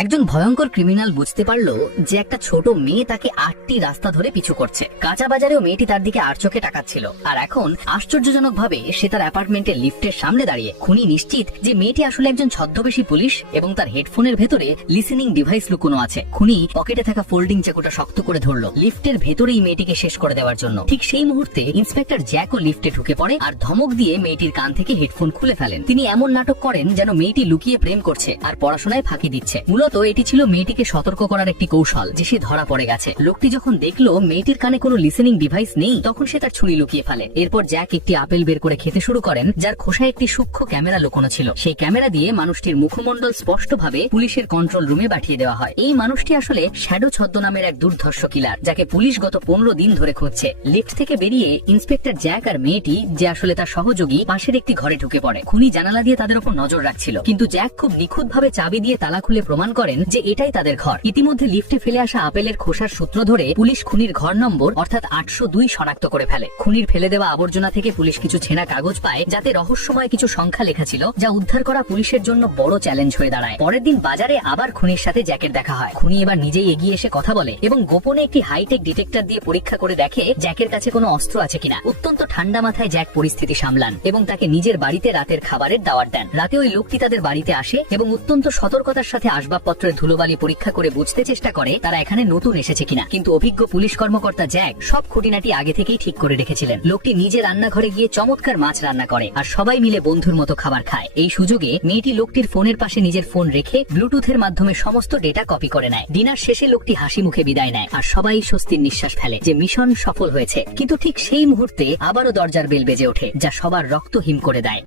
একজন ভয়ঙ্কর ক্রিমিনাল বুঝতে পারলো যে একটা ছোট মেয়ে তাকে 8টি রাস্তা ধরে পিছু করছে। কাঁচা বাজারেও মেয়েটি তার দিকে আর চোখে তাকাচ্ছিল, আর এখন আশ্চর্যজনক ভাবে সে তার অ্যাপার্টমেন্টের লিফটের সামনে দাঁড়িয়ে। খুনি নিশ্চিত যে মেয়েটি আসলে একজন ছদ্মবেশী পুলিশ এবং তার হেডফোনের ভেতরে লিসেনিং ডিভাইস লুকোনো আছে। খুনি পকেটে থাকা ফোল্ডিং চাকুটা শক্ত করে ধরলো লিফটের ভেতরেই মেয়েটিকে শেষ করে দেওয়ার জন্য। ঠিক সেই মুহূর্তে ইন্সপেক্টর জ্যাকও লিফটে ঢুকে পড়ে আর ধমক দিয়ে মেয়েটির কান থেকে হেডফোন খুলে ফেলেন। তিনি এমন নাটক করেন যেন মেয়েটি লুকিয়ে প্রেম করছে আর পড়াশোনায় ফাঁকি দিচ্ছে। মূলত এটি ছিল মেয়েটিকে সতর্ক করার একটি কৌশল যে সে ধরা পড়ে গেছে। লোকটি যখন দেখলো মেয়েটির কানে কোনো লিসেনিং ডিভাইস নেই, তখন সে তার ছুরি লুকিয়ে ফেলে। এরপর জ্যাক একটি আপেল বের করে খেতে শুরু করেন, যার খোসায় একটি সূক্ষ্ম ক্যামেরা লুকোনো ছিল। সেই ক্যামেরা দিয়ে মানুষটির মুখমণ্ডল স্পষ্টভাবে পুলিশের কন্ট্রোল রুমে পাঠিয়ে দেওয়া হয়। এই মানুষটি আসলে শ্যাডো ছদ্মনামের এক দুর্ধর্ষ কিলার, যাকে পুলিশ গত 15 দিন ধরে খুঁজছে। লিফট থেকে বেরিয়ে ইন্সপেক্টর জ্যাক আর মেয়েটি, যে আসলে তার সহযোগী, পাশের একটি ঘরে ঢুকে পড়ে। খুনি জানালা দিয়ে তাদের উপর নজর রাখছিল, কিন্তু জ্যাক খুব নিখুঁতভাবে চাবি দিয়ে তালা খুলে প্রমাণ করেন যে এটাই তাদের ঘর। ইতিমধ্যে লিফটে ফেলে আসা আপেলের খোসার সূত্র ধরে পুলিশ খুনির ঘর নম্বর অর্থাৎ 802 শনাক্ত করে ফেলে। খুনির ফেলে দেওয়া আবর্জনা থেকে পুলিশ কিছু ছেঁড়া কাগজ পায়, যাতে রহস্যময় কিছু সংখ্যা লেখা ছিল, যা উদ্ধার করা পুলিশের জন্য বড় চ্যালেঞ্জ হয়ে দাঁড়ায়। পরের দিন বাজারে আবার খুনির সাথে জ্যাকের দেখা হয়। খুনি এবার নিজেই এগিয়ে এসে কথা বলে এবং গোপনে একটি হাইটেক ডিটেক্টর দিয়ে পরীক্ষা করে দেখে জ্যাকের কাছে কোনো অস্ত্র আছে কিনা। অত্যন্ত ঠান্ডা মাথায় জ্যাক পরিস্থিতি সামলান এবং তাকে নিজের বাড়িতে রাতের খাবারের দাওয়াত দেন। রাতে ওই লোকটি তাদের বাড়িতে আসে এবং অত্যন্ত সতর্কতার সাথে আসবাবপত্রের ধুলোবালি পরীক্ষা করে বুঝতে চেষ্টা করে তারা এখানে নতুন এসেছে কিনা। কিন্তু অভিজ্ঞ পুলিশ কর্মকর্তা জ্যাক সব খুঁটিনাটি আগে থেকেই ঠিক করে রেখেছিলেন। লোকটি নিজে রান্নাঘরে গিয়ে চমৎকার মাছ রান্না করে আর সবাই মিলে বন্ধুর মতো খাবার খায়। এই সুযোগে মেয়েটি লোকটির ফোনের পাশে নিজের ফোন রেখে ব্লুটুথের মাধ্যমে সমস্ত ডেটা কপি করে নেয়। ডিনার শেষে লোকটি হাসি মুখে বিদায় নেয় আর সবাই স্বস্তির নিঃশ্বাস ফেলে যে মিশন সফল হয়েছে। কিন্তু ঠিক সেই মুহূর্তে আবারও দরজার বেল বেজে ওঠে, যা সবার রক্ত হিম করে দেয়।